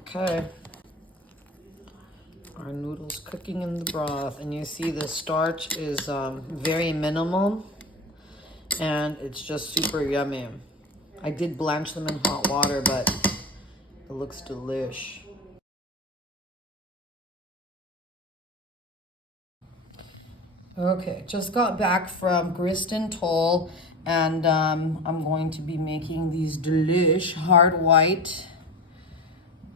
Okay. Our noodles cooking in the broth, and you see the starch is very minimal, and it's just super yummy. I did blanch them in hot water, but it looks delish. Okay, just got back from Grist Toll, and I'm going to be making these delish hard white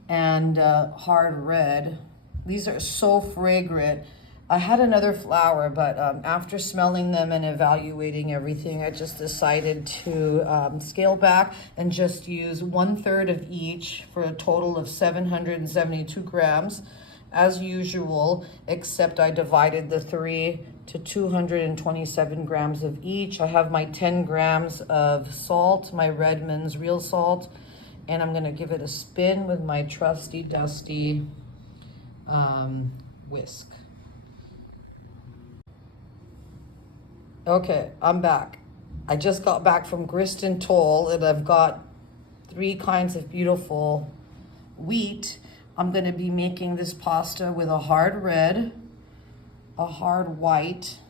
and hard red. These are so fragrant. I had another flour, but after smelling them and evaluating everything, I just decided to scale back and just use 1/3 of each for a total of 772 grams. As usual, except I divided the 3 to 227 grams of each. I have my 10 grams of salt, my Redmond's real salt, and I'm gonna give it a spin with my trusty dusty whisk. Okay, I'm back. I just got back from Grist Toll, and I've got 3 kinds of beautiful wheat. I'm gonna be making this pasta with a hard red, a hard white,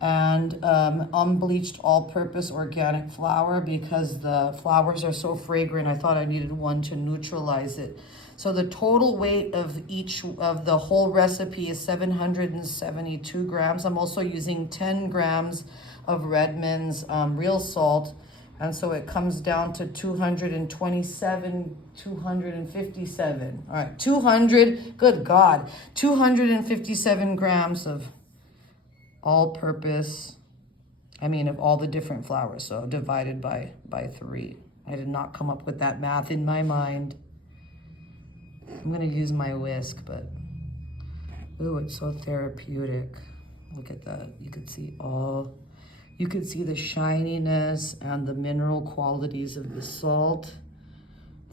and unbleached all-purpose organic flour, because the flowers are so fragrant. I thought I needed one to neutralize it. So the total weight of each of the whole recipe is 772 grams. I'm also using 10 grams of Redmond's real salt. And so it comes down to 227, 257. All right, 200, good God, 257 grams of all-purpose, of all the different flours, so divided by 3. I did not come up with that math in my mind. I'm gonna use my whisk, but ooh, it's so therapeutic. Look at that. You could see the shininess and the mineral qualities of the salt,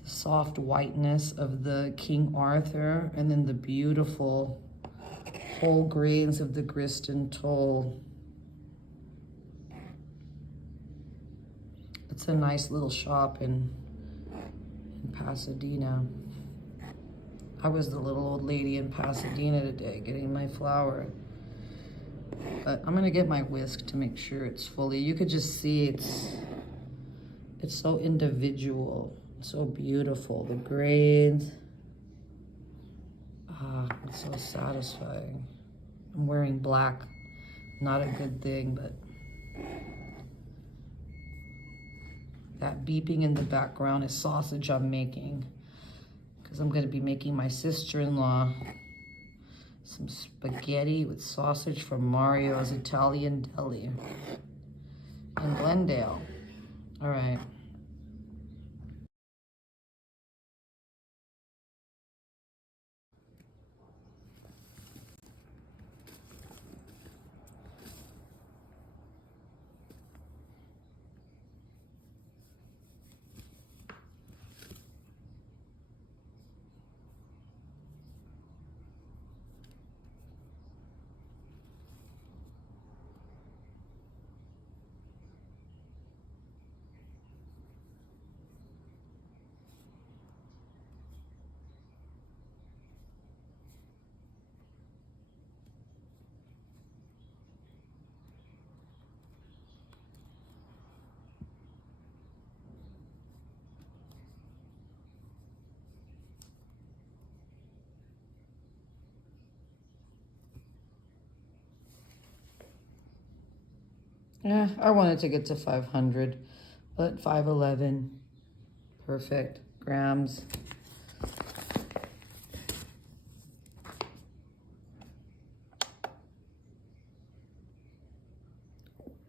the soft whiteness of the King Arthur, and then the beautiful whole grains of the Grist Toll. It's a nice little shop in Pasadena. I was the little old lady in Pasadena today getting my flour. But I'm gonna get my whisk to make sure it's fully, you could just see it's so individual, so beautiful. The grains, it's so satisfying. I'm wearing black, not a good thing, but that beeping in the background is sausage I'm making, because I'm gonna be making my sister-in-law some spaghetti with sausage from Mario's Italian Deli in Glendale. All right. Yeah, I wanted to get to 500, but 511, perfect grams.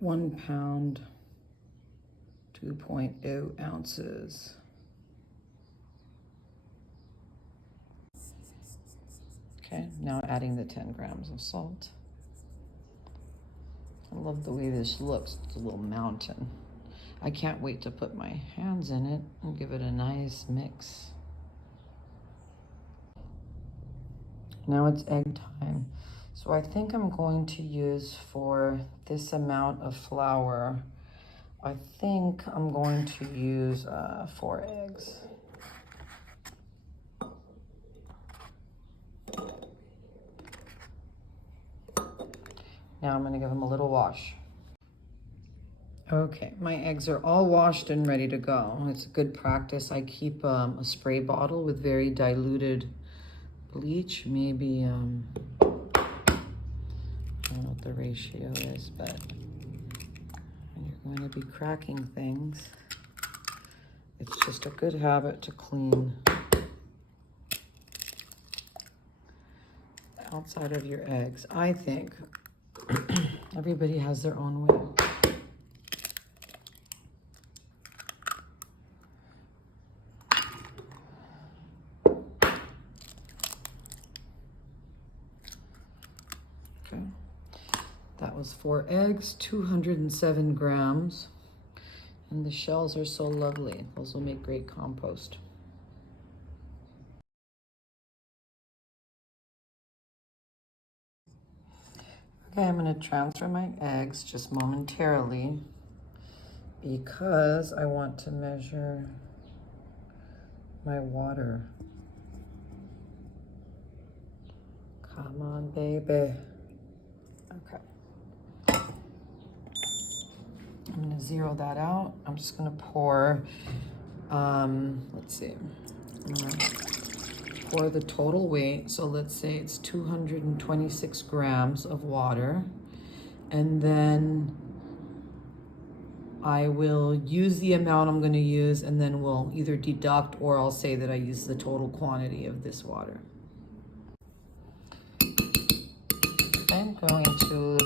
£1, 2.0 ounces. Okay, now adding the 10 grams of salt. I love the way this looks. It's a little mountain. I can't wait to put my hands in it and give it a nice mix. Now it's egg time. So I think I'm going to use, for this amount of flour, I think I'm going to use 4 eggs. Now I'm gonna give them a little wash. Okay, my eggs are all washed and ready to go. It's a good practice. I keep a spray bottle with very diluted bleach. Maybe, I don't know what the ratio is, but when you're going to be cracking things, it's just a good habit to clean the outside of your eggs. I think everybody has their own way. Okay, that was 4 eggs, 207 grams. And the shells are so lovely. Those will make great compost. Okay, I'm going to transfer my eggs just momentarily because I want to measure my water. Come on, baby. Okay. I'm going to zero that out. I'm just going to pour, let's see. I'm going to pour the total weight. So let's say it's 226 grams of water. And then I will use the amount I'm going to use, and then we'll either deduct or I'll say that I use the total quantity of this water. I'm going to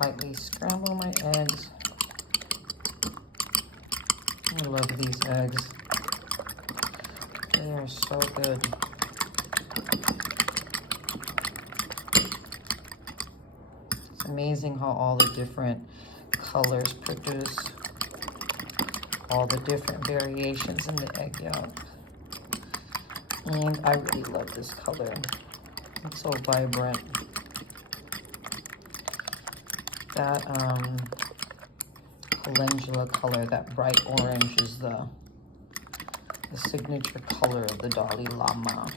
lightly scramble my eggs. I love these eggs. They are so good. It's amazing how all the different colors produce all the different variations in the egg yolk. And I really love this color. It's so vibrant. That calendula color, that bright orange, is the signature color of the Dalai Lama.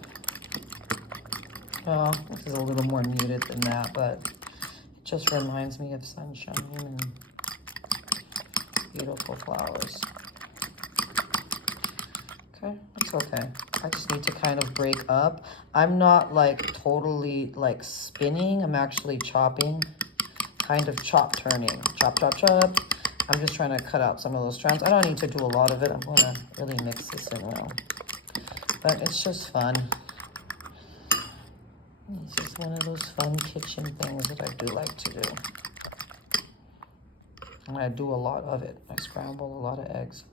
Oh, this is a little more muted than that, but it just reminds me of sunshine and beautiful flowers. Okay, it's okay. I just need to kind of break up. I'm not like totally like spinning. I'm actually chopping, kind of chop turning. Chop, chop, chop. I'm just trying to cut out some of those strands. I don't need to do a lot of it. I'm going to really mix this in well. But it's just fun. It's just one of those fun kitchen things that I do like to do. And I do a lot of it. I scramble a lot of eggs.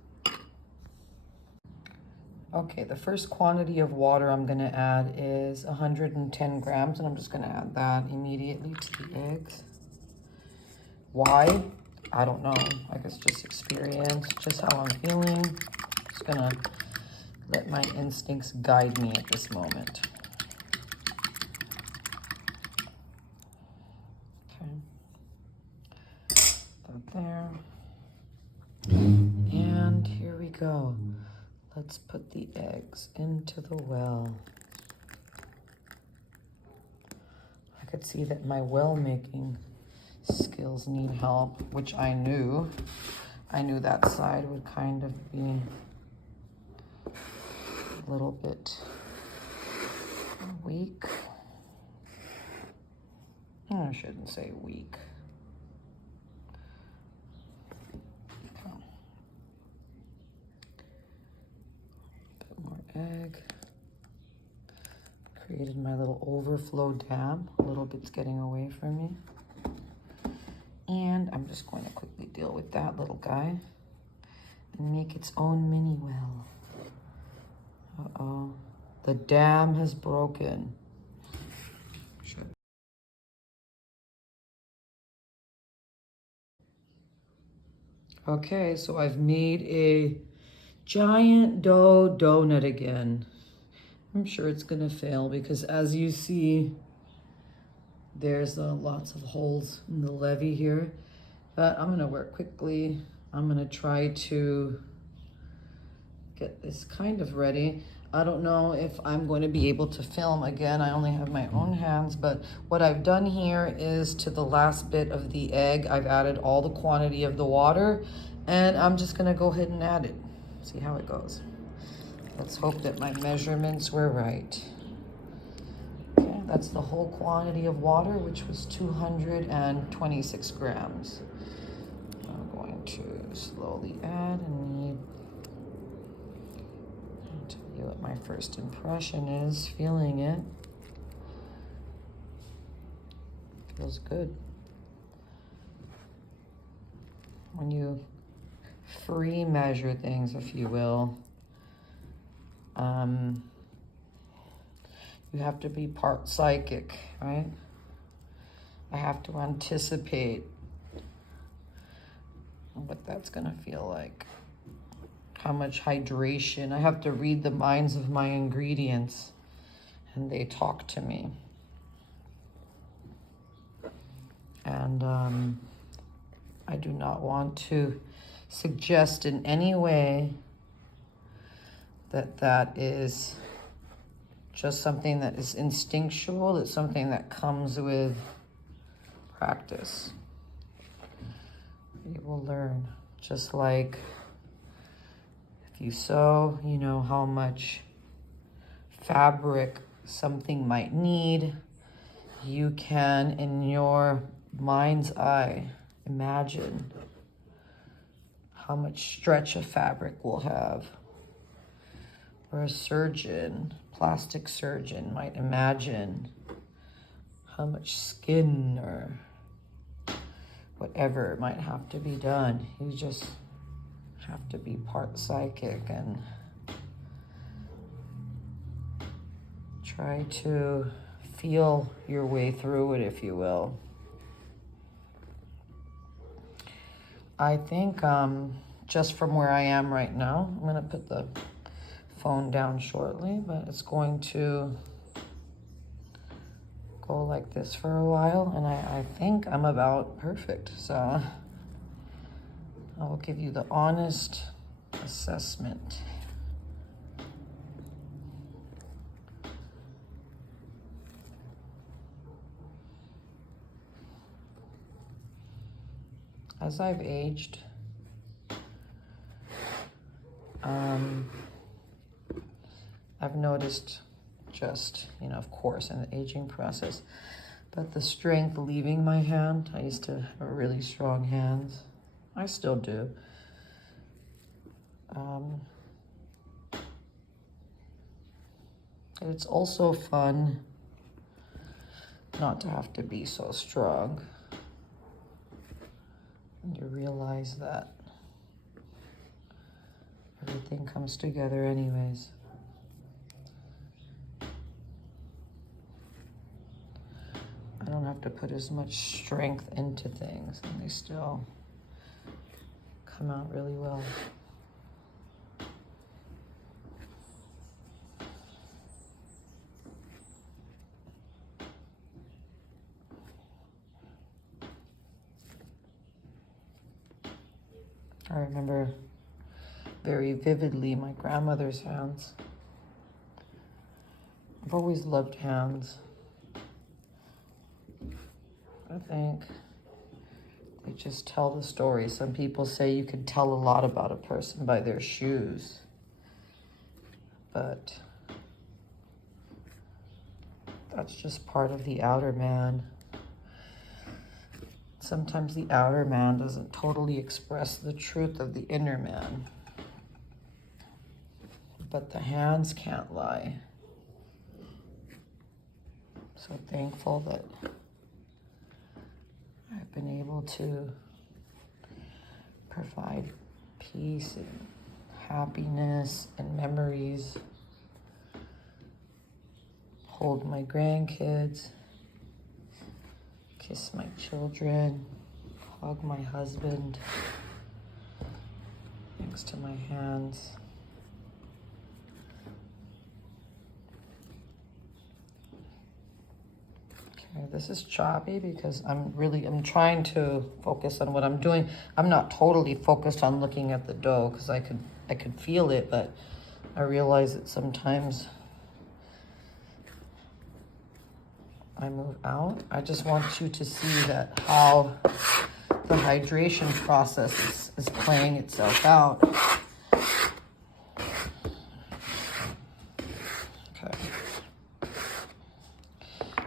Okay, the first quantity of water I'm going to add is 110 grams, and I'm just going to add that immediately to the eggs. Why? I don't know. I guess just experience, just how I'm feeling. Just going to let my instincts guide me at this moment. Okay. That there. And here we go. Let's put the eggs into the well. I could see that my well making skills need help, which I knew. I knew that side would kind of be a little bit weak. I shouldn't say weak. Egg. Created my little overflow dam. A little bit's getting away from me. And I'm just going to quickly deal with that little guy and make its own mini well. Uh-oh. The dam has broken. Sure. Okay, so I've made a giant dough donut again. I'm sure it's gonna fail because as you see, there's lots of holes in the levee here. But I'm gonna work quickly. I'm gonna try to get this kind of ready. I don't know if I'm going to be able to film again. I only have my own hands, but what I've done here is to the last bit of the egg, I've added all the quantity of the water, and I'm just gonna go ahead and add it. See how it goes. Let's hope that my measurements were right. Okay, that's the whole quantity of water, which was 226 grams. I'm going to slowly add and knead. Tell you what my first impression is, feeling it. Feels good. When you free measure things, if you will, you have to be part psychic, right? I have to anticipate what that's gonna feel like. How much hydration. I have to read the minds of my ingredients, and they talk to me. And I do not want to suggest in any way that that is just something that is instinctual. It's something that comes with practice. You will learn, just like if you sew, you know how much fabric something might need. You can, in your mind's eye, imagine how much stretch a fabric will have. Or a surgeon, plastic surgeon, might imagine how much skin or whatever might have to be done. You just have to be part psychic and try to feel your way through it, if you will. I think just from where I am right now, I'm gonna put the phone down shortly, but it's going to go like this for a while, and I think I'm about perfect. So I will give you the honest assessment. As I've aged, I've noticed just, of course, in the aging process, but the strength leaving my hand. I used to have really strong hands. I still do. It's also fun not to have to be so strong. And you realize that everything comes together anyways. I don't have to put as much strength into things, and they still come out really well. I remember very vividly my grandmother's hands. I've always loved hands. I think they just tell the story. Some people say you can tell a lot about a person by their shoes, but that's just part of the outer man. Sometimes the outer man doesn't totally express the truth of the inner man, but the hands can't lie. So thankful that I've been able to provide peace and happiness and memories, hold my grandkids, kiss my children, hug my husband, thanks to my hands. Okay, this is choppy because I'm trying to focus on what I'm doing. I'm not totally focused on looking at the dough because I could feel it, but I realize that sometimes I move out. I just want you to see that how the hydration process is playing itself out. Okay.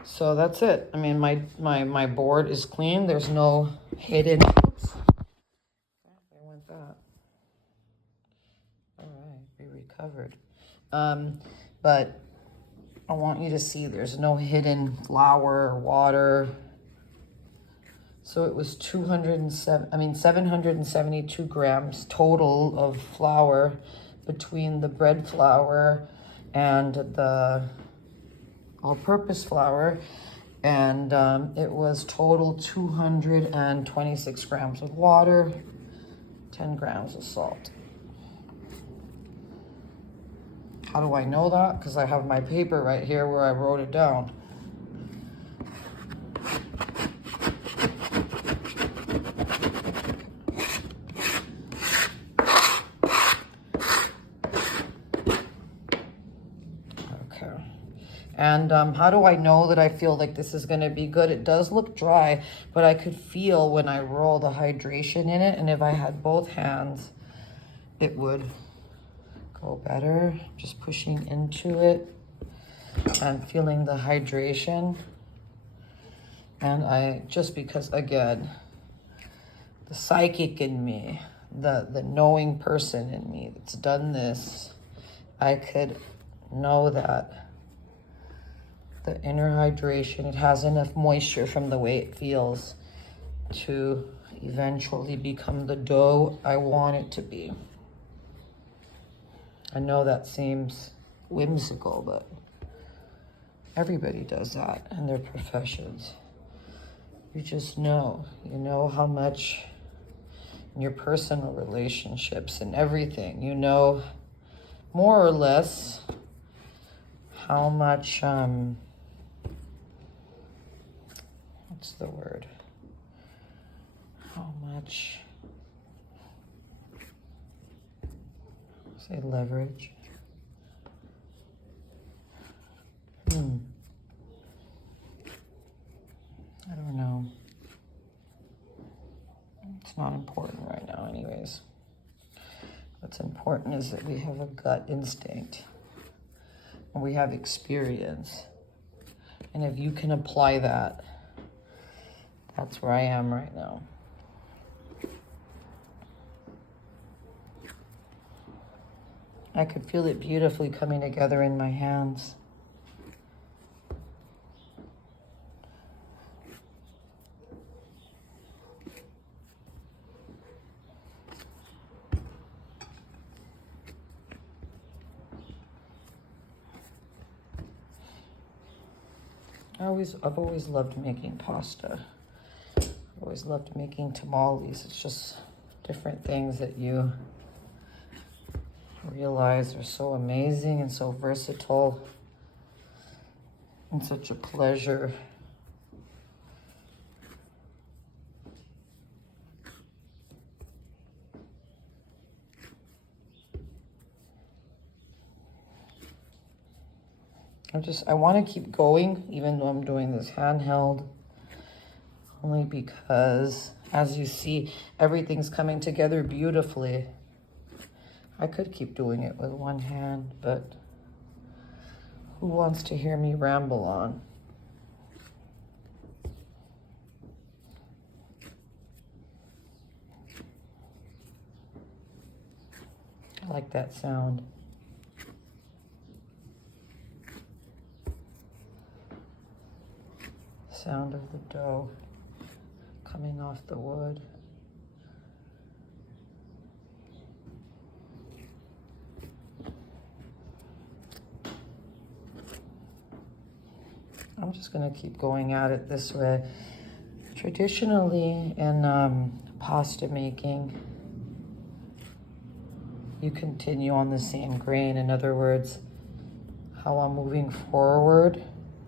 So that's it. I mean, my board is clean. There's no hidden. Oops. Where went that? All right, we recovered. But I want you to see there's no hidden flour or water. So it was 772 grams total of flour between the bread flour and the all-purpose flour. And it was total 226 grams of water, 10 grams of salt. How do I know that? Because I have my paper right here where I wrote it down. Okay. And how do I know that I feel like this is going to be good? It does look dry, but I could feel when I roll the hydration in it. And if I had both hands, it would go better. Just pushing into it and feeling the hydration. And just because, again, the psychic in me, the knowing person in me that's done this, I could know that the inner hydration, it has enough moisture from the way it feels to eventually become the dough I want it to be. I know that seems whimsical, but everybody does that in their professions. You just know. You know how much in your personal relationships and everything, you know more or less how much, what's the word? How much, say leverage. I don't know. It's not important right now anyways. What's important is that we have a gut instinct and we have experience. And if you can apply that, that's where I am right now. I could feel it beautifully coming together in my hands. I've always loved making pasta. I've always loved making tamales. It's just different things that you realize are so amazing and so versatile and such a pleasure. I want to keep going, even though I'm doing this handheld, only because, as you see, everything's coming together beautifully. I could keep doing it with one hand, but who wants to hear me ramble on? I like that sound. Sound of the dough coming off the wood. I'm just going to keep going at it this way. Traditionally in pasta making, you continue on the same grain. In other words, how I'm moving forward,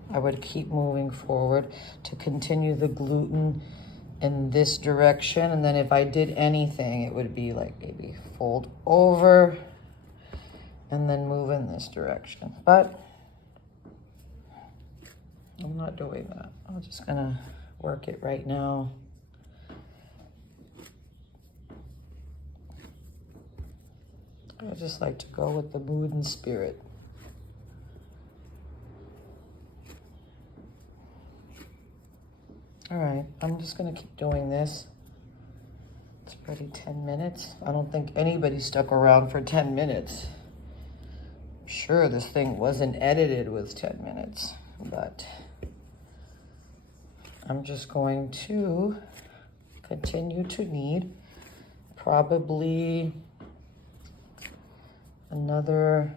I would keep moving forward to continue the gluten in this direction. And then if I did anything, it would be like maybe fold over and then move in this direction. But I'm not doing that. I'm just gonna work it right now. I just like to go with the mood and spirit. All right, I'm just gonna keep doing this. It's already 10 minutes. I don't think anybody stuck around for 10 minutes. I'm sure this thing wasn't edited with 10 minutes, but I'm just going to continue to knead probably another,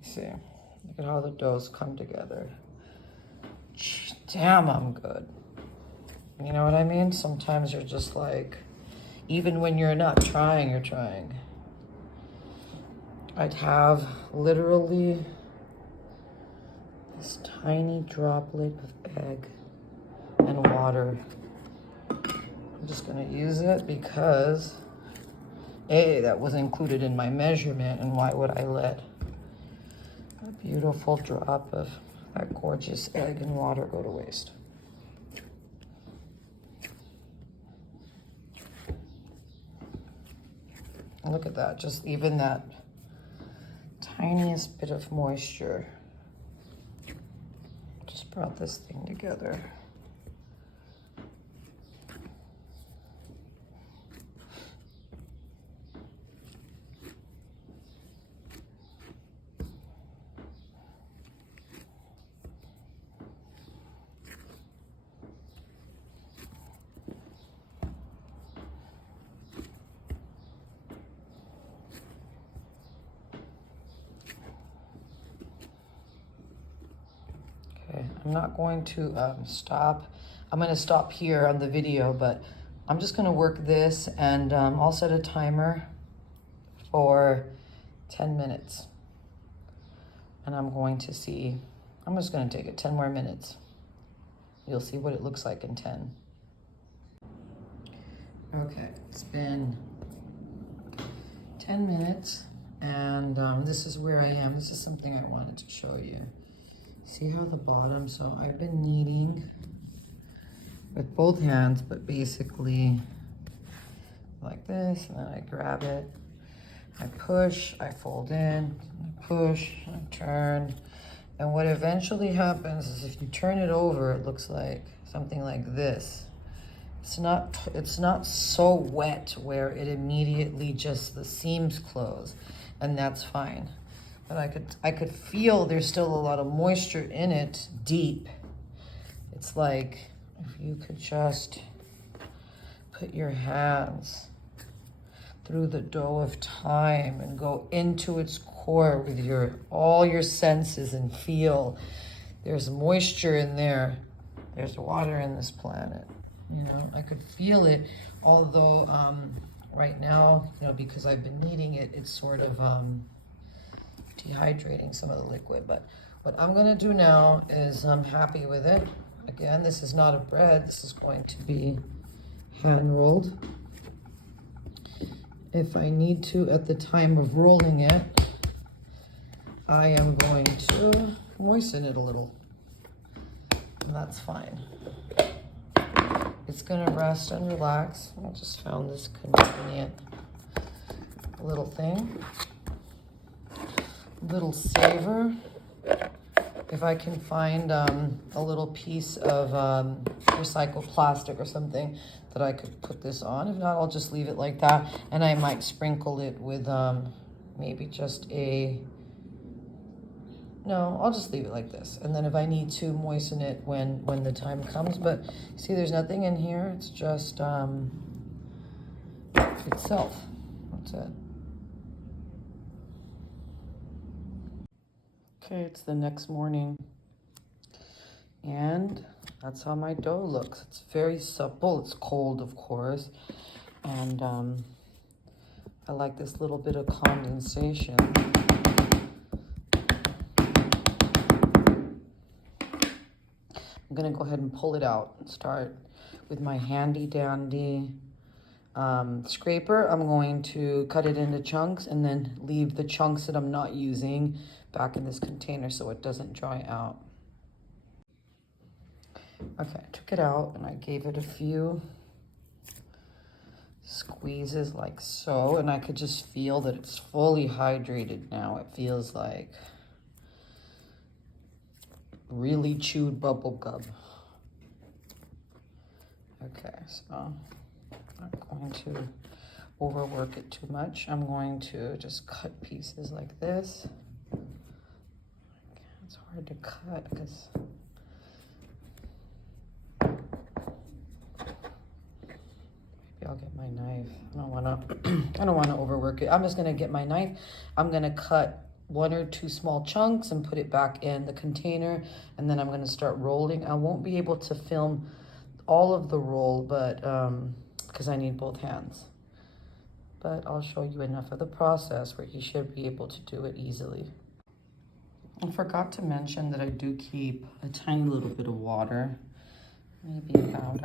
let's see, look at how the doughs come together. Damn, I'm good. You know what I mean? Sometimes you're just like, even when you're not trying, you're trying. I'd have literally this tiny droplet of egg and water. I'm just gonna use it because A, that was included in my measurement, and why would I let a beautiful drop of that gorgeous egg and water go to waste? Look at that, just even that tiniest bit of moisture just brought this thing together. I'm not going to stop. I'm going to stop here on the video, but I'm just going to work this, and I'll set a timer for 10 minutes. And I'm going to see, I'm just going to take it 10 more minutes. You'll see what it looks like in 10. Okay, it's been 10 minutes, and this is where I am. This is something I wanted to show you. See how the bottom, so I've been kneading with both hands, but basically like this, and then I grab it, I push, I fold in, I push, I turn, and what eventually happens is if you turn it over, it looks like something like this. It's not so wet where it immediately just the seams close, and that's fine. But I could feel there's still a lot of moisture in it deep. It's like if you could just put your hands through the dough of time and go into its core with all your senses and feel there's moisture in there. There's water in this planet. You know, I could feel it, although right now, you know, because I've been kneading it, it's sort of dehydrating some of the liquid. But what I'm gonna do now is I'm happy with it. Again, this is not a bread. This is going to be hand rolled. If I need to, at the time of rolling it, I am going to moisten it a little. And that's fine. It's gonna rest and relax. I just found this convenient little thing. Little saver. If I can find a little piece of recycled plastic or something that I could put this on. If not, I'll just leave it like that. And I might sprinkle it with maybe just no, I'll just leave it like this. And then if I need to moisten it when the time comes. But see, there's nothing in here. It's just itself. That's it. Okay, it's the next morning, and that's how my dough looks. It's very supple. It's cold, of course, and I like this little bit of condensation. I'm gonna go ahead and pull it out and start with my handy dandy scraper, I'm going to cut it into chunks and then leave the chunks that I'm not using back in this container so it doesn't dry out. Okay, I took it out and I gave it a few squeezes like so, and I could just feel that it's fully hydrated now. It feels like really chewed bubble gum. Okay, so I'm not going to overwork it too much. I'm going to just cut pieces like this. It's hard to cut because I'll get my knife. I don't wanna overwork it. I'm just gonna get my knife. I'm gonna cut 1 or 2 small chunks and put it back in the container, and then I'm gonna start rolling. I won't be able to film all of the roll, but because I need both hands. But I'll show you enough of the process where you should be able to do it easily. I forgot to mention that I do keep a tiny little bit of water, maybe about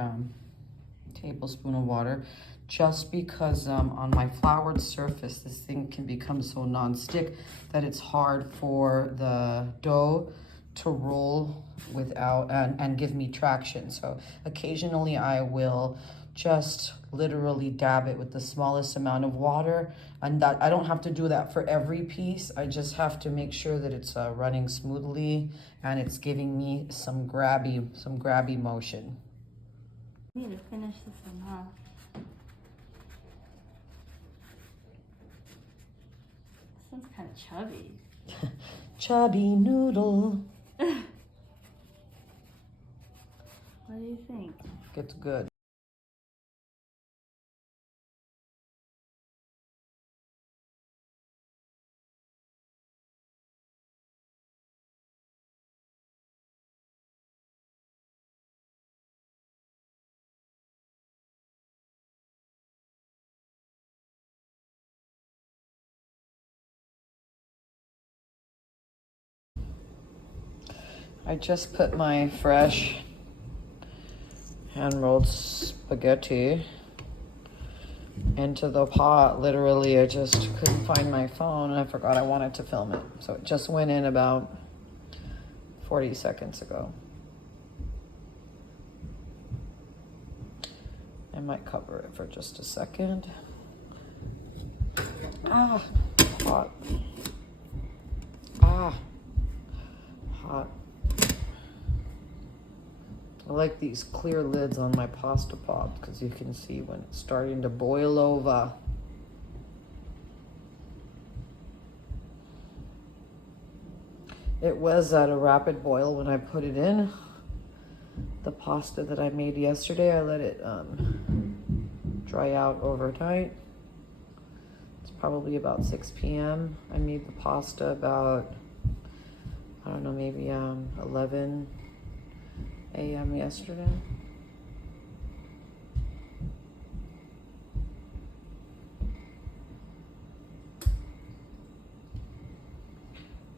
tablespoon of water, just because on my floured surface this thing can become so non-stick that it's hard for the dough to roll without and give me traction. So occasionally I will just literally dab it with the smallest amount of water, and that I don't have to do that for every piece. I just have to make sure that it's running smoothly and it's giving me some grabby motion. I need to finish this one off. This one's kind of chubby. Chubby noodle. What do you think? It's good. I just put my fresh hand-rolled spaghetti into the pot. Literally, I just couldn't find my phone and I forgot I wanted to film it. So it just went in about 40 seconds ago. I might cover it for just a second. Ah, hot. Ah, hot. I like these clear lids on my pasta pot because you can see when it's starting to boil over. It was at a rapid boil when I put it in. The pasta that I made yesterday, I let it dry out overnight. It's probably about 6 p.m. I made the pasta about, I don't know, maybe 11 a.m. yesterday.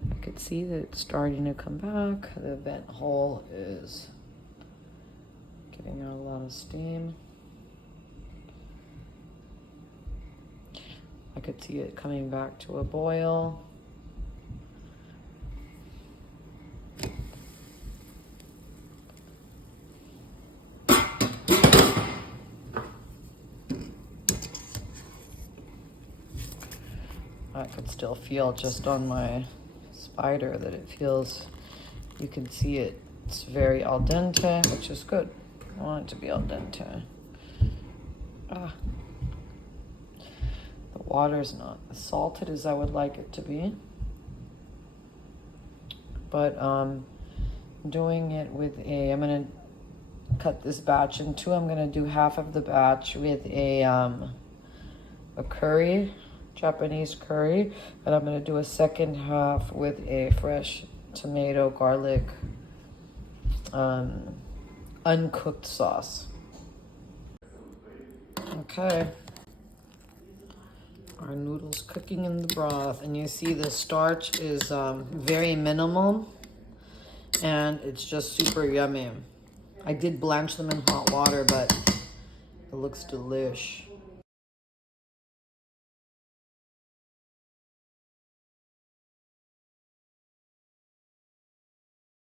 I could see that it's starting to come back. The vent hole is giving out a lot of steam. I could see it coming back to a boil. I could still feel just on my spider that it feels, you can see it, it's very al dente, which is good. I want it to be al dente. Ah. The water's not as salted as I would like it to be. But doing it with I'm gonna cut this batch in two. I'm gonna do half of the batch with a curry, Japanese curry, and I'm gonna do a second half with a fresh tomato, garlic, uncooked sauce. Okay. Our noodles cooking in the broth, and you see the starch is very minimal, and it's just super yummy. I did blanch them in hot water, but it looks delish.